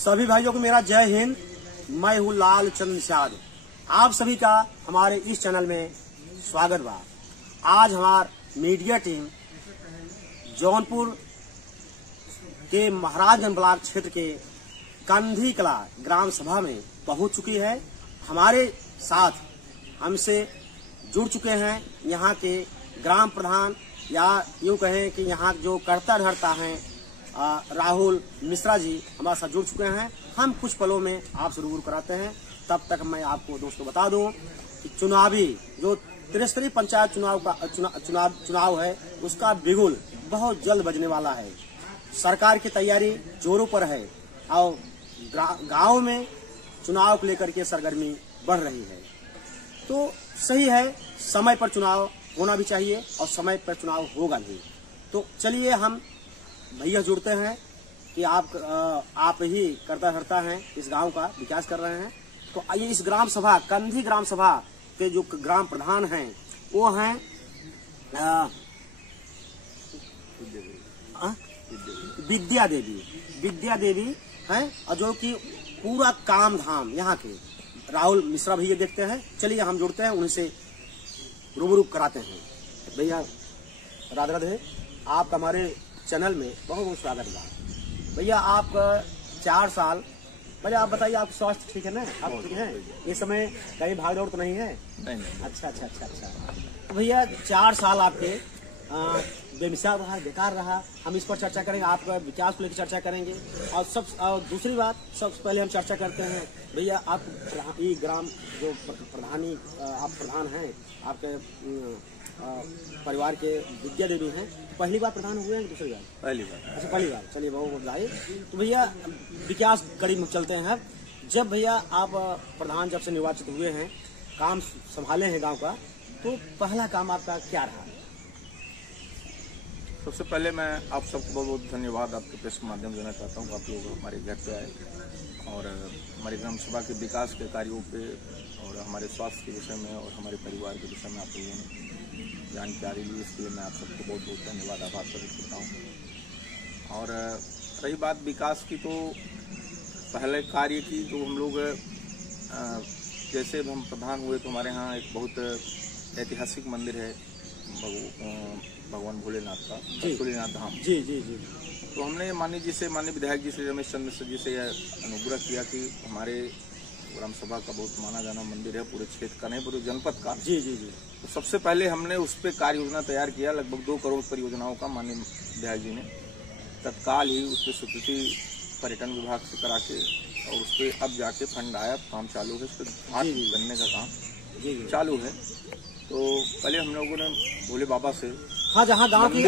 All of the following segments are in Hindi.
सभी भाइयों को मेरा जय हिंद। मैं हूँ लाल चंद निषाद। आप सभी का हमारे इस चैनल में स्वागत बा। आज हमार मीडिया टीम जौनपुर के महाराजगंज ब्लॉक क्षेत्र के कंधी कला ग्राम सभा में पहुंच चुकी है। हमारे साथ हमसे जुड़ चुके हैं यहाँ के ग्राम प्रधान या यूं कहें कि यहाँ जो करता धरता है राहुल मिश्रा जी हमारे साथ जुड़ चुके हैं। हम कुछ पलों में आपसे रूबरू कराते हैं। तब तक मैं आपको दोस्तों बता दूं कि चुनावी जो त्रिस्तरीय पंचायत चुनाव है उसका बिगुल बहुत जल्द बजने वाला है। सरकार की तैयारी जोरों पर है और गांव में चुनाव को लेकर के सरगर्मी बढ़ रही है। तो सही है, समय पर चुनाव होना भी चाहिए और समय पर चुनाव होगा भी। तो चलिए हम भैया जुड़ते हैं कि आप ही करता धरता हैं, इस गांव का विकास कर रहे हैं। तो आइए इस ग्राम सभा कंधी ग्राम सभा के जो ग्राम प्रधान हैं वो हैं विद्या देवी हैं और जो कि पूरा काम धाम यहाँ के राहुल मिश्रा भैया देखते हैं। चलिए हम जुड़ते हैं, उनसे रूबरू कराते हैं। भैया राधे राधे, आपका हमारे चैनल में बहुत बहुत स्वागत है। भैया आप 4 साल, भैया आप बताइए आपका स्वास्थ्य ठीक है ना? आप ठीक हैं? इस समय कहीं भाग दौड़ तो नहीं है? नहीं। अच्छा। तो भैया 4 साल आपके बेमिसाल रहा, बेकार रहा। हम इस पर चर्चा करेंगे, आपका विकास को लेकर चर्चा करेंगे। और दूसरी बात, सबसे पहले हम चर्चा करते हैं भैया आप ये ग्राम जो आप प्रधान हैं, आपके परिवार के विद्या देवी हैं, पहली बार प्रधान हुए हैं कि दूसरी बार? पहली बार। अच्छा, पहली बार। चलिए बहुत बधाई। तो भैया विकास कड़ी में चलते हैं। जब भैया आप प्रधान जब से निर्वाचित हुए हैं, काम संभाले हैं गांव का, तो पहला काम आपका क्या रहा? सबसे पहले मैं आप सबको बहुत बहुत धन्यवाद आपके प्रेस के माध्यम देना चाहता हूँ। आप लोग हमारे घर पे आए और हमारे ग्राम सभा के विकास के कार्यों पे और हमारे स्वास्थ्य के विषय में और हमारे परिवार के विषय में आप लोगों ने जानकारी ली। इसके लिए मैं आप सबको बहुत बहुत धन्यवाद आभार प्रकट करता हूँ। और रही बात विकास की, तो पहले कार्य की तो हम लोग जैसे हम प्रधान हुए तो हमारे यहाँ एक बहुत ऐतिहासिक मंदिर है भगवान भोलेनाथ का, भोलेनाथ धाम। जी। तो हमने माननीय विधायक जी श्री रमेश चंद्र मिश्र जी से यह अनुग्रह किया कि हमारे ग्राम सभा का बहुत माना जाना मंदिर है, पूरे क्षेत्र का नहीं पूरे जनपद का। जी। तो सबसे पहले हमने उस पर कार्य योजना तैयार किया। लगभग 2 करोड़ परियोजनाओं का माननीय विधायक जी ने तत्काल ही उस पर स्वीकृति पर्यटन विभाग से करा के और उस पर अब जाके फंड आया, काम चालू है, उस पर हाथ बनने का काम चालू है। तो पहले हम लोगों ने भोले बाबा से, हाँ, जहाँ गांव की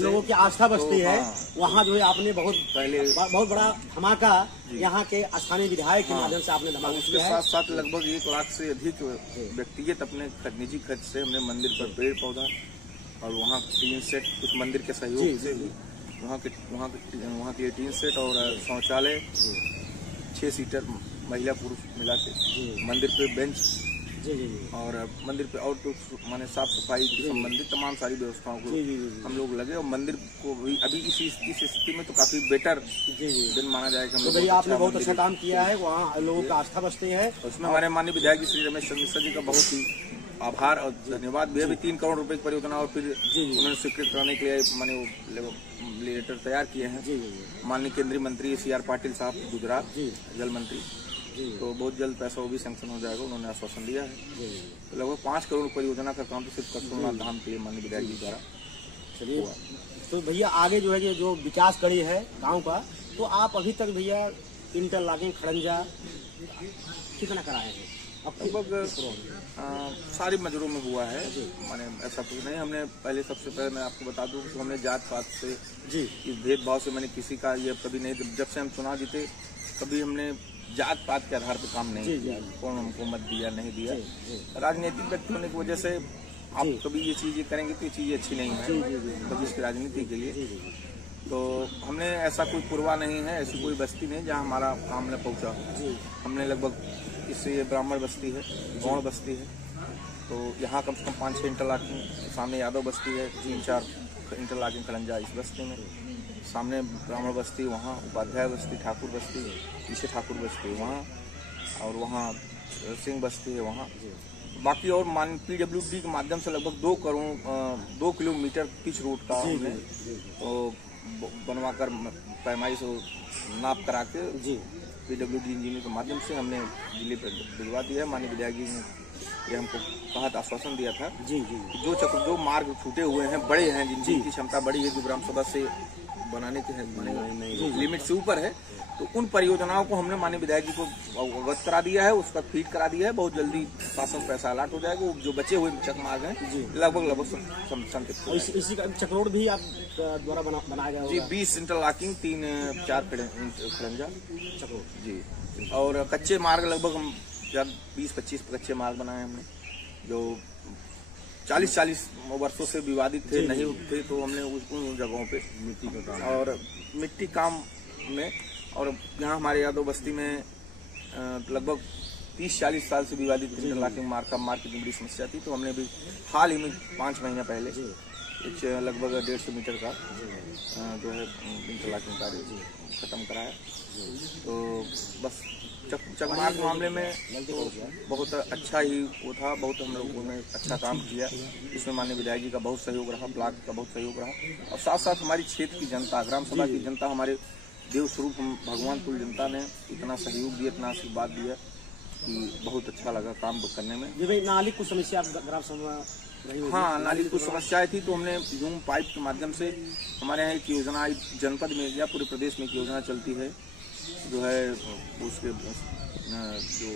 लोगों की आस्था बसती है, वहाँ जो है आपने बहुत बड़ा धमाका यहाँ के स्थानीय विधायक के माध्यम से आपने धमाका उसके साथ साथ लगभग 1 लाख से अधिक व्यक्तिगत अपने निजी खर्च से हमने मंदिर पर पेड़ पौधा और वहाँ टीन सेट, कुछ मंदिर के सहयोग से भी वहाँ के टीन सेट और शौचालय 6 सीटर महिला पुरुष मिला के, मंदिर पे बेंच और मंदिर पे और तो माने साफ सफाई से संबंधित तमाम सारी व्यवस्थाओं को हम लोग लगे। और मंदिर को भी अभी इस स्थिति में तो काफी बेटर दिन माना जाएगा। तो भैया आपने बहुत अच्छा काम किया है, वहाँ लोगों की आस्था बसती है। उसमें हमारे माननीय विधायक जी श्री रमेश चंद्र मिश्र जी का बहुत ही आभार और धन्यवाद भी। अभी 3 करोड़ रुपए की परियोजना और फिर उन्होंने स्वीकृत कराने के लिए माने लेटर तैयार किए हैं। माननीय केंद्रीय मंत्री CR पाटिल साहब गुजरात जल मंत्री, तो बहुत जल्द पैसा वो भी सैंक्शन हो जाएगा, उन्होंने आश्वासन दिया है। तो लगभग 5 करोड़ परियोजना का काम तो सिर्फ करसोमनाथ धाम के लिए माननीय विधायक जी द्वारा। चलिए, तो भैया आगे जो है कि जो विकास कड़ी है गांव का, तो आप अभी तक भैया इंटरलॉकिंग खड़ंजा कितना कराए हैं? अब लगभग सारी मजरों में हुआ है, माने ऐसा कुछ नहीं। हमने सबसे पहले मैं आपको बता दूं कि हमने जात पात से इस भेदभाव से मैंने किसी का ये कभी नहीं, जब से हम चुनाव जीते कभी हमने जात पात के आधार पर काम नहीं किया। कौन हमको मत दिया नहीं दिया, राजनीतिक व्यक्ति होने की वजह से आप कभी ये चीजें करेंगे तो ये चीजें अच्छी नहीं है कभी इसकी राजनीति के लिए। तो हमने ऐसा कोई पूर्वा नहीं है, ऐसी कोई बस्ती नहीं जहाँ हमारा काम न पहुँचा। हमने लगभग इससे ब्राह्मण बस्ती है, गौड़ बस्ती है, तो यहाँ कम से कम 5-6 इंटरलॉकिंग, सामने यादव बस्ती है, 3-4 इंटरलॉकिंग खलंजा इस बस्ती में। सामने ब्राह्मण बस्ती, वहाँ उपाध्याय बस्ती, ठाकुर बस्ती, पीछे ठाकुर बस्ती वहाँ, और वहाँ सिंह बस्ती है वहाँ। बाकी और PWD के माध्यम से लगभग 2 किलोमीटर पिच रोड का हमने तो बनवा कर पैमाई से नाप करा के PWD इंजीनियर के माध्यम से हमने जिले पर भिजवा दिया है। माननीय विधायक जी ने ये हमको कहा था, आश्वासन दिया था जो मार्ग छूटे हुए हैं, बड़े हैं, जिनकी क्षमता बड़ी है, जो ग्राम सभा से बनाने के लिमिट से ऊपर है, तो उन परियोजनाओं को हमने माननीय विधायक जी को अवगत करा दिया है, उसका फीड करा दिया है। बहुत जल्दी शासन पैसा अलॉट हो जाएगा। जो बचे हुए चक मार्ग हैं लगभग संतुष्ट। इसी का चक रोड भी आप द्वारा बनाया गया जी, 20 इंटरलॉकिंग 3-4 खड़ंजा चक रोड जी। और कच्चे मार्ग लगभग हम 20-25 कच्चे मार्ग बनाए हमने, जो 40 वर्षों से विवादित थे, नहीं थे, तो हमने उन जगहों पे मिट्टी काम में, और यहाँ हमारे यादव बस्ती में लगभग 30-40 साल से विवादित इंटरलॉकिंग मार्ग की बड़ी समस्या थी, तो हमने भी हाल ही में 5 महीने पहले लगभग 150 मीटर का जो है इंटरलॉकिंग कार्य खत्म कराया। तो बस चक मार्ग मामले में तो बहुत अच्छा ही वो था, बहुत हम लोगों ने अच्छा काम किया। इसमें माननीय विधायक जी का बहुत सहयोग रहा, ब्लॉक का बहुत सहयोग रहा, और साथ साथ हमारी क्षेत्र की जनता, ग्राम सभा की जनता, हमारे देव स्वरूप हम भगवान तुल्य जनता ने इतना सहयोग दिया, इतना आशीर्वाद दिया कि बहुत अच्छा लगा काम करने में। जी भाई, नाली कुछ समस्या ग्राम सभा? हाँ, नाली कुछ समस्याएं थी, तो हमने ह्यूम पाइप के माध्यम से, हमारे यहाँ एक योजना जनपद में या पूरे प्रदेश में एक योजना चलती है, जो है उसके जो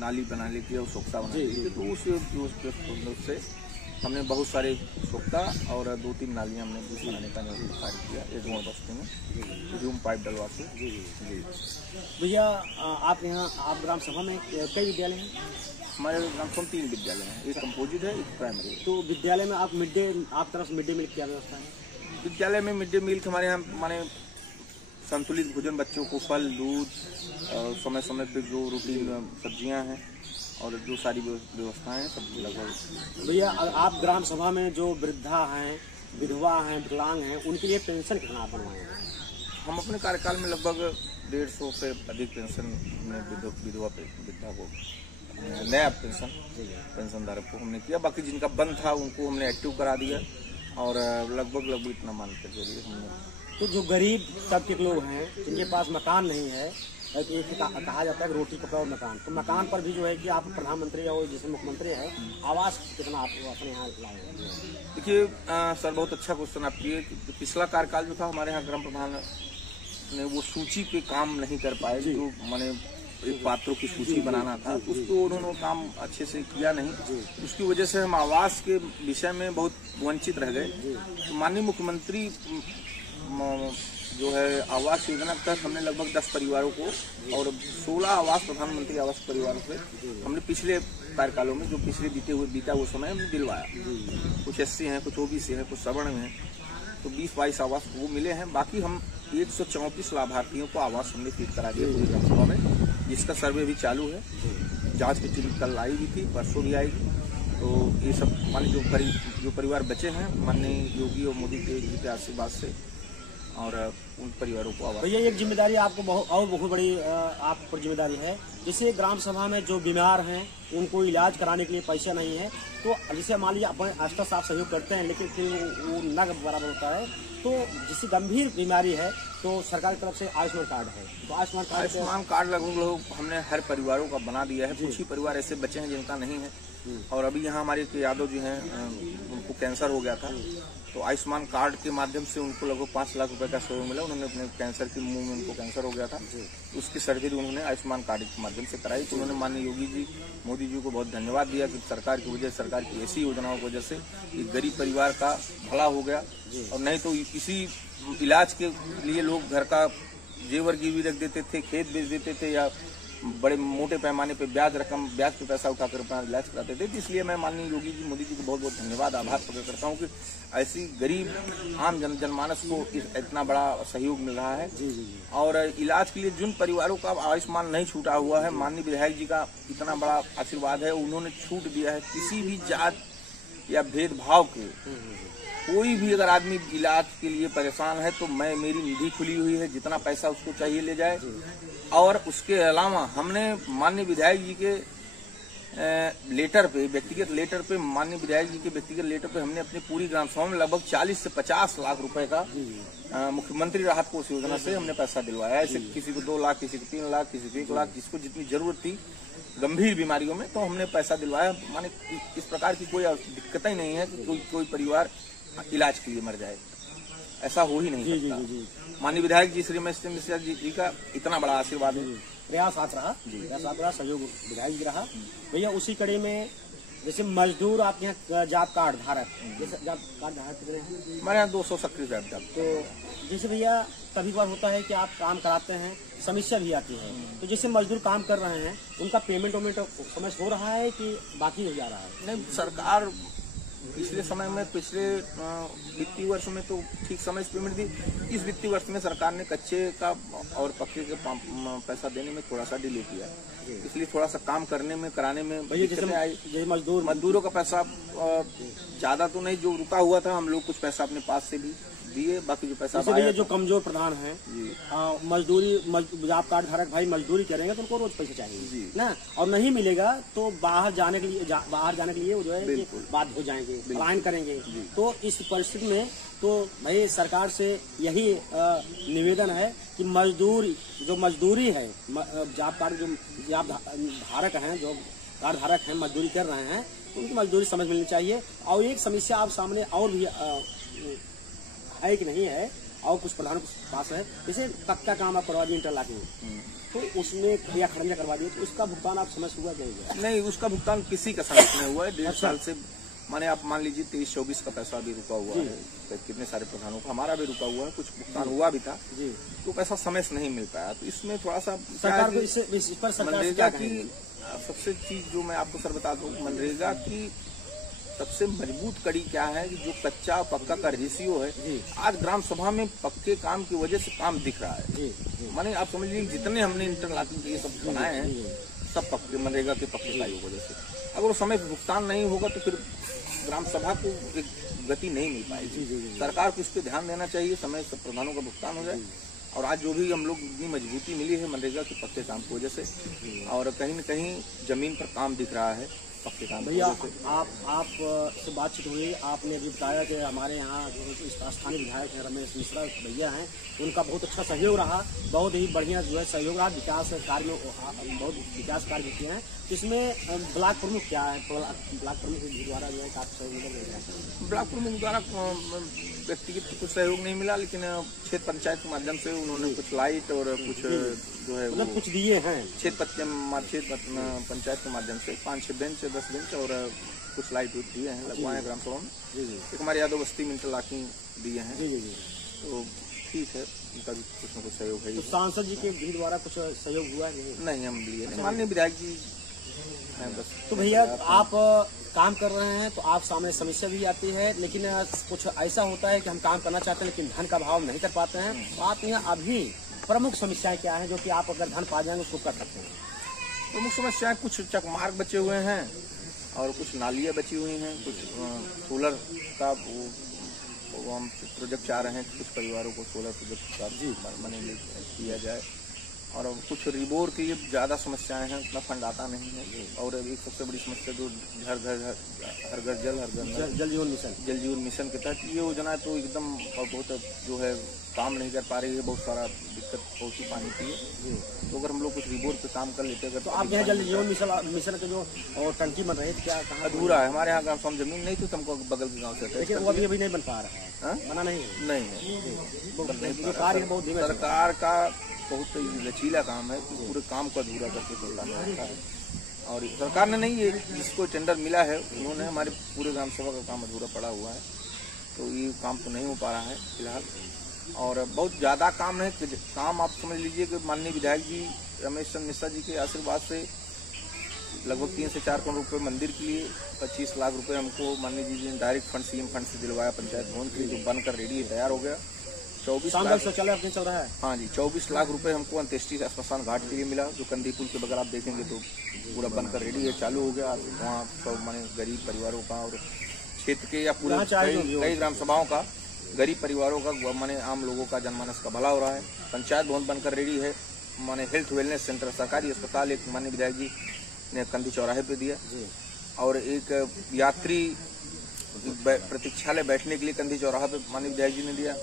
नाली बनाने की और सोख्ता बनाने की, तो उससे हमने बहुत सारे सोख्ता और 2-3 नालियाँ हमने बनाने का कार्य किया एक गोड़ बस्ती में, ह्यूम पाइप डलवा के। जी भैया, आप यहाँ आप ग्राम सभा में कई विद्यालय हैं? हमारे ग्राम सभा में 3 विद्यालय हैं, एक कंपोजिट है, एक प्राइमरी। तो विद्यालय में आप तरफ से मिड डे मील की क्या व्यवस्था है? विद्यालय में मिड डे मील हमारे यहाँ माने संतुलित भोजन, बच्चों को फल, दूध, समय समय पर जो रूटीन सब्जियां हैं और जो सारी व्यवस्थाएं सब लगभग। भैया, आप ग्राम सभा में जो वृद्धा हैं, विधवा हैं, विकलांग हैं, उनके लिए पेंशन कितना आप बनवाए? हम अपने कार्यकाल में लगभग 150 से अधिक पेंशन में वृद्धा को नया पेंशन धारक को हमने किया। बाकी जिनका बंद था उनको हमने एक्टिव करा दिया, और लगभग इतना मान कर चलिए हमने। तो जो गरीब तबके के लोग हैं, जिनके पास मकान नहीं है, एक कहा जाता है रोटी कपड़ा और मकान, तो मकान पर भी जो है कि आप प्रधानमंत्री या जैसे मुख्यमंत्री है, आवास कितना आप अपने यहाँ लाए? देखिए सर, बहुत अच्छा क्वेश्चन आप किए। पिछला कार्यकाल जो था हमारे यहाँ ग्राम प्रधान ने वो सूची पे काम नहीं कर पाए, जो माने एक पात्रों की सूची बनाना था, उसको उन्होंने काम अच्छे से किया नहीं, उसकी वजह से हम आवास के विषय में बहुत वंचित रह गए। तो माननीय मुख्यमंत्री जो है आवास योजना के तहत हमने लगभग 10 परिवारों को और 16 आवास प्रधानमंत्री आवास परिवारों से हमने पिछले कार्यकालों में जो पिछले बीता हुआ समय हमने दिलवाया। कुछ SC हैं, कुछ OBC हैं, कुछ सवर्ण हैं, तो 20-22 आवास वो मिले हैं। बाकी हम 134 लाभार्थियों को आवास हमने फीड करा दिया पूरी ग्राम सभा में, जिसका सर्वे भी चालू है। जांच की टीम कल आई भी थी, परसों भी आएगी। तो ये सब माननीय जो परिवार बचे हैं, माननीय योगी और मोदी के आशीर्वाद से, और उन परिवारों को आवास। भैया, एक जिम्मेदारी आपको बहुत बड़ी आप पर जिम्मेदारी है। जैसे ग्राम सभा में जो बीमार हैं, उनको इलाज कराने के लिए पैसा नहीं है, तो जैसे मान लीजिए अपने आस्था आप सहयोग करते हैं, लेकिन फिर वो न बराबर होता है, तो जिससे गंभीर बीमारी है तो सरकार की तरफ से आयुष्मान कार्ड है, तो आयुष्मान कार्ड लगभग हमने हर परिवारों का बना दिया है। कुछ ही परिवार ऐसे बचे हैं जिनका नहीं है, और अभी यहाँ हमारे यादव जी हैं, उनको कैंसर हो गया था, तो आयुष्मान कार्ड के माध्यम से उनको लगभग 5 लाख रुपए का सहयोग मिला। उन्होंने अपने कैंसर की मुंह में उनको कैंसर हो गया था, उसकी सर्जरी उन्होंने आयुष्मान कार्ड के माध्यम से कराई। तो उन्होंने माननीय योगी जी, मोदी जी को बहुत धन्यवाद दिया कि सरकार की वजह, सरकार की ऐसी योजनाओं की वजह से एक गरीब परिवार का भला हो गया। और नहीं तो किसी इलाज के लिए लोग घर का जेवर गिरवी रख देते थे, खेत बेच देते थे, या बड़े मोटे पैमाने पे ब्याज पे पैसा उठाकर अपना इलाज कराते थे। इसलिए मैं माननीय योगी जी, मोदी जी को बहुत बहुत धन्यवाद, आभार प्रकट करता हूँ कि ऐसी गरीब आम जनमानस को इतना बड़ा सहयोग मिल रहा है। और इलाज के लिए जिन परिवारों का आयुष्मान नहीं छूटा हुआ है, माननीय विधायक जी का इतना बड़ा आशीर्वाद है, उन्होंने छूट दिया है किसी भी जात या भेदभाव के कोई भी अगर आदमी इलाज के लिए परेशान है तो मेरी निधि खुली हुई है, जितना पैसा उसको चाहिए ले जाए। और उसके अलावा हमने माननीय विधायक जी के लेटर पे, व्यक्तिगत लेटर पे, माननीय विधायक जी के व्यक्तिगत लेटर पे हमने अपनी पूरी ग्राम सभा में लगभग 40 से 50 लाख रुपए का मुख्यमंत्री राहत कोष योजना से हमने पैसा दिलवाया। ऐसे किसी को 2 लाख, किसी को 3 लाख, किसी को 1 लाख, जिसको जितनी जरूरत थी गंभीर बीमारियों में, तो हमने पैसा दिलवाया। माने इस प्रकार की कोई दिक्कत ही नहीं है कि कोई परिवार इलाज के लिए मर जाए, ऐसा हो ही नहीं सकता। माननीय विधायक जी श्री रमेश मिश्रा जी का इतना बड़ा आशीर्वाद है। प्रयास हाथ रहा, सहयोग विधायक जी रहा। भैया उसी कड़ी में जैसे मजदूर आपके यहाँ जॉब कार्ड धारक, जैसे जॉब कार्ड धारक कितने हैं? हमारे यहाँ 200 सक्रिय जॉब। तो जैसे भैया कभी बार होता है कि आप काम कराते हैं, समस्या भी आती है, तो जैसे मजदूर काम कर रहे हैं उनका पेमेंट समय हो रहा है कि बाकी हो जा रहा है? नहीं, सरकार पिछले समय में, पिछले वित्तीय वर्ष में तो ठीक समय से पेमेंट दी। इस वित्तीय वर्ष में सरकार ने कच्चे का और पक्के के पैसा देने में थोड़ा सा डिले किया, इसलिए थोड़ा सा काम करने में, कराने में दिक्कतें आई। मजदूरों का पैसा ज्यादा तो नहीं, जो रुका हुआ था हम लोग कुछ पैसा अपने पास से भी दिए, बाकी जो पैसा भैया जो कमजोर प्रधान है, मजदूरी जॉब कार्ड धारक भाई मजदूरी करेंगे तो उनको रोज पैसे चाहिए ना, और नहीं मिलेगा तो बाहर जाने के लिए वो जो है बाध्य हो जाएंगे, पलायन करेंगे। तो इस परिस्थिति में तो भाई सरकार से यही निवेदन है कि मजदूरी है, जॉब कार्ड जो जॉब धारक हैं, जो कार्ड धारक हैं, मजदूरी कर रहे हैं, तो उनकी मजदूरी समझ मिलनी चाहिए। और एक समस्या आप सामने और भी है कि नहीं है, और कुछ प्रधानों के पास है, जैसे पक्का काम आप करवा दिए इंटरलॉकिंग, तो उसमें खड़िया खड़िया करवा दिए, तो उसका भुगतान आप समय से हुआ नहीं? नहीं, उसका भुगतान किसी का समय नहीं हुआ है। 1.5 साल से माने आप मान लीजिए 23-24 का पैसा भी रुका हुआ है, तो कितने सारे प्रधानों का, हमारा भी रुका हुआ है, कुछ भुगतान हुआ भी था तो पैसा समय से नहीं मिल पाया। तो इसमें थोड़ा सा सरकार को इस पर मनरेगा की सबसे चीज जो मैं आपको सर बता दूं, मनरेगा की सबसे मजबूत कड़ी क्या है कि जो कच्चा और पक्का का रेशियो है, आज ग्राम सभा में पक्के काम की वजह से काम दिख रहा है। माने आप समझ लीजिए जितने हमने इंटरलॉकिंग के ये सब बनाए हैं सब पक्के मनरेगा के पक्के कार्यों की वजह से। अगर वो समय भुगतान नहीं होगा तो फिर ग्राम सभा को एक गति नहीं मिल पाएगी। सरकार को इस पर ध्यान देना चाहिए, समय से प्रधानों का भुगतान हो जाए। और आज जो भी हम लोग इतनी मजबूती मिली है मनरेगा के पक्के काम की वजह से, और कहीं न कहीं जमीन पर काम दिख रहा है पक्के काम। भैया आप से बातचीत हुई, आपने अभी बताया कि हमारे यहाँ जो स्थानीय विधायक हैं रमेश मिश्रा भैया हैं, उनका बहुत अच्छा सहयोग रहा, बहुत ही बढ़िया जो है सहयोग रहा, विकास कार्य में बहुत विकास कार्य भी किए हैं। इसमें ब्लॉक प्रमुख क्या है, ब्लॉक प्रमुख द्वारा जो है काफी सहयोग मिला? ब्लॉक प्रमुख द्वारा व्यक्तिगत कुछ सहयोग नहीं मिला, लेकिन क्षेत्र पंचायत के माध्यम से उन्होंने कुछ लाइट और कुछ जो है मतलब कुछ दिए हैं। क्षेत्र पंचायत के माध्यम से 5-6 बेंच, 10 बेंच और कुछ लाइट दिए हैं, लगवाए ग्राम सभा में। एक हमारे यादव बस्ती में इंटरलॉकिंग दिए हैं, तो ठीक है, उनका भी कुछ न कुछ सहयोग है। तो सांसद जी के भी द्वारा कुछ सहयोग हुआ है? नहीं, हम लिए नहीं, माननीय विधायक जी हैं बस। तो भैया आप काम कर रहे हैं तो आप सामने समस्या भी आती है, लेकिन कुछ ऐसा होता है कि हम काम करना चाहते हैं लेकिन धन का अभाव नहीं कर पाते हैं, तो आप यहाँ अभी प्रमुख समस्याएं क्या है जो कि आप अगर धन पा जाएंगे उसको कर सकते हैं? प्रमुख समस्याएं कुछ चकमार्ग बचे हुए हैं और कुछ नालियाँ बची हुई हैं, कुछ सोलर का वो हम प्रोजेक्ट चाह रहे हैं कि कुछ परिवारों को सोलर प्रोजेक्ट का मनी किया जाए, और कुछ रिबोर की ज़्यादा समस्याएं हैं, उतना फंड आता नहीं है। और एक सबसे बड़ी समस्या जो हर घर जल जीवन मिशन के तहत ये योजना तो एकदम बहुत जो है काम नहीं कर पा रही है, बहुत सारा दिक्कत बहुत सी पानी की है। तो अगर हम लोग कुछ रिबोर पे काम कर लेते अगर, तो आप यहाँ जल जीवन मिशन के जो और टंकी बन रही है क्या कहाँ अधूरा है? हमारे यहाँ गाँव जमीन नहीं थी तो हमको बगल के गाँव से, लेकिन वो अभी नहीं बन पा रहा है, बना नहीं है। सरकार का बहुत लचीला काम है कि पूरे काम को अधूरा करके चलता है, और सरकार ने नहीं, ये जिसको टेंडर मिला है उन्होंने हमारे पूरे ग्राम सभा का काम अधूरा पड़ा हुआ है, तो ये काम तो नहीं हो पा रहा है फिलहाल। और बहुत ज़्यादा काम है, काम आप समझ लीजिए कि माननीय विधायक जी रमेश चंद्र मिश्रा जी के आशीर्वाद से लगभग 3 से 4 करोड़ रुपए मंदिर के लिए, 25 लाख रुपए हमको माननीय जी ने डायरेक्ट फंड सीएम फंड से दिलवाया पंचायत भवन के लिए, जो बनकर रेडी तैयार हो गया। 24 लाख शौचालय अपने चल रहा है। हाँ जी, 24 लाख रुपए हमको अंत्येष्टि श्मशान घाट के लिए मिला, जो कंदी पुल के बगैर आप देखेंगे तो पूरा बनकर रेडी है, चालू हो गया। वहाँ सब माने गरीब परिवारों का और क्षेत्र के या पूरे कई ग्राम सभाओं का, गरीब परिवारों का, माने आम लोगों का जनमानस का भला हो रहा है। पंचायत भवन बनकर रेडी है, माने हेल्थ वेलनेस सेंटर, सरकारी अस्पताल एक माननीय विधायक जी ने कंदी चौराहे पे दिया, और एक यात्री प्रतीक्षालय बैठने के लिए कंदी चौराहा पे माननीय विधायक जी ने दिया,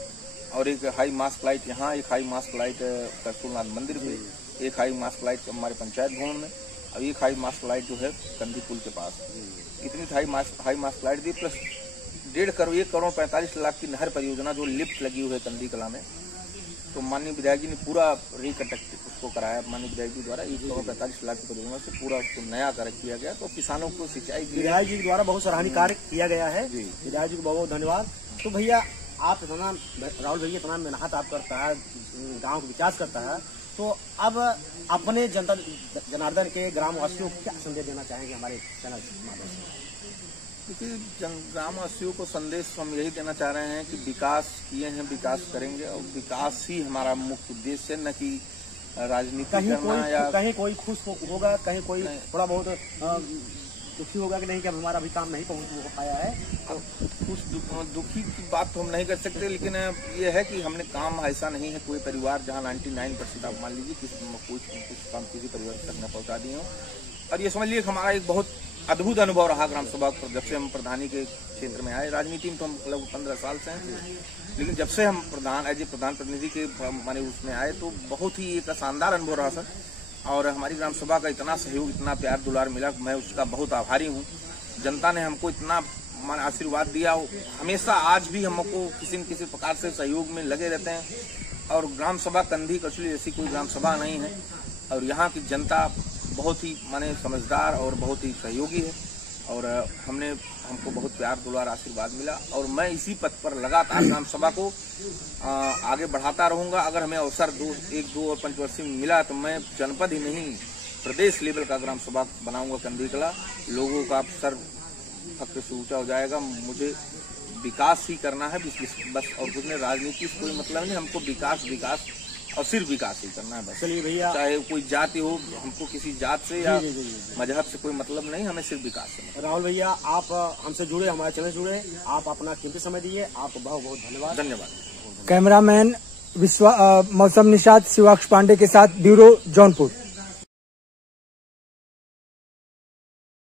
और एक हाई मास्क लाइट यहाँ, एक हाई मास्क लाइट करसूलनाथ मंदिर पे, एक हाई मास्क लाइट हमारे पंचायत भवन में, अब एक हाई मास्क लाइट जो है कंदी पुल के पास। इतनी हाई मास्क लाइट दी, प्लस 1.5 करोड़ 45 लाख की नहर परियोजना जो लिफ्ट लगी हुई है कंदी कला में, तो माननीय विधायक जी ने पूरा रिकंस्ट्रक्ट उसको कराया। माननीय विधायक जी द्वारा 1 करोड़ 45 लाख की परियोजना से पूरा उसको नया कार्य किया गया, तो किसानों को सिंचाई विधायक जी द्वारा बहुत सराहनीय कार्य किया गया है। विधायक जी को बहुत बहुत धन्यवाद। तो भैया आप इतना, राहुल भैया इतना मेहनत आप करता है, गाँव का विकास करता है, तो अब अपने जनता जनार्दन के ग्रामवासियों को क्या संदेश देना चाहेंगे हमारे चैनल के माध्यम से? देखिए, ग्रामवासियों को संदेश हम यही देना चाह रहे हैं कि विकास किए हैं, विकास करेंगे, और विकास ही हमारा मुख्य उद्देश्य है, न कि राजनीति करना। या कहीं कोई खुश होगा, कहीं कोई थोड़ा बहुत दुखी होगा कि नहीं कि अब हमारा भी काम नहीं पहुंच पाया है। कुछ दुखी की बात तो हम नहीं कर सकते, लेकिन ये है कि हमने काम ऐसा नहीं है कोई परिवार जहाँ 99% आप मान लीजिए कुछ काम किसी परिवार तक न पहुँचा दिए हो। और ये समझ लीजिए हमारा एक बहुत अद्भुत अनुभव रहा ग्राम सभा पर, जब से हम प्रधानी के क्षेत्र में आए। राजनीति में तो हम लगभग 15 साल से हैं, लेकिन जब से हम प्रधान प्रतिनिधि के माने उसमें आए, तो बहुत ही एक शानदार अनुभव रहा सर। और हमारी ग्राम सभा का इतना सहयोग, इतना प्यार दुलार मिला, मैं उसका बहुत आभारी हूँ। जनता ने हमको इतना आशीर्वाद दिया, हमेशा आज भी हमको किसी न किसी प्रकार से सहयोग में लगे रहते हैं। और ग्राम सभा कंदी कचली जैसी कोई ग्राम सभा नहीं है, और यहाँ की जनता बहुत ही माने समझदार और बहुत ही सहयोगी है, और हमको बहुत प्यार दुलार आशीर्वाद मिला। और मैं इसी पथ पर लगातार ग्राम सभा को आगे बढ़ाता रहूंगा। अगर हमें अवसर 1, 2 और 5 वर्ष में मिला, तो मैं जनपद ही नहीं प्रदेश लेवल का ग्राम सभा बनाऊंगा कंदी कला। लोगों का सर फक्र से ऊंचा हो जाएगा। मुझे विकास ही करना है बस, और कुछ नहीं, राजनीति से कोई मतलब नहीं। हमको विकास और सिर्फ विकास ही करना है बस। चलिए भैया, चाहे कोई जाति हो, हमको किसी जात से या मजहब से कोई मतलब नहीं, हमें सिर्फ विकास है। राहुल भैया, आप हमसे जुड़े, हमारे चैनल से जुड़े, आप अपना कीमती समय दिए, आपको बहुत बहुत धन्यवाद। धन्यवाद। कैमरामैन मौसम निषाद शिवाक्ष पांडे के साथ ब्यूरो जौनपुर।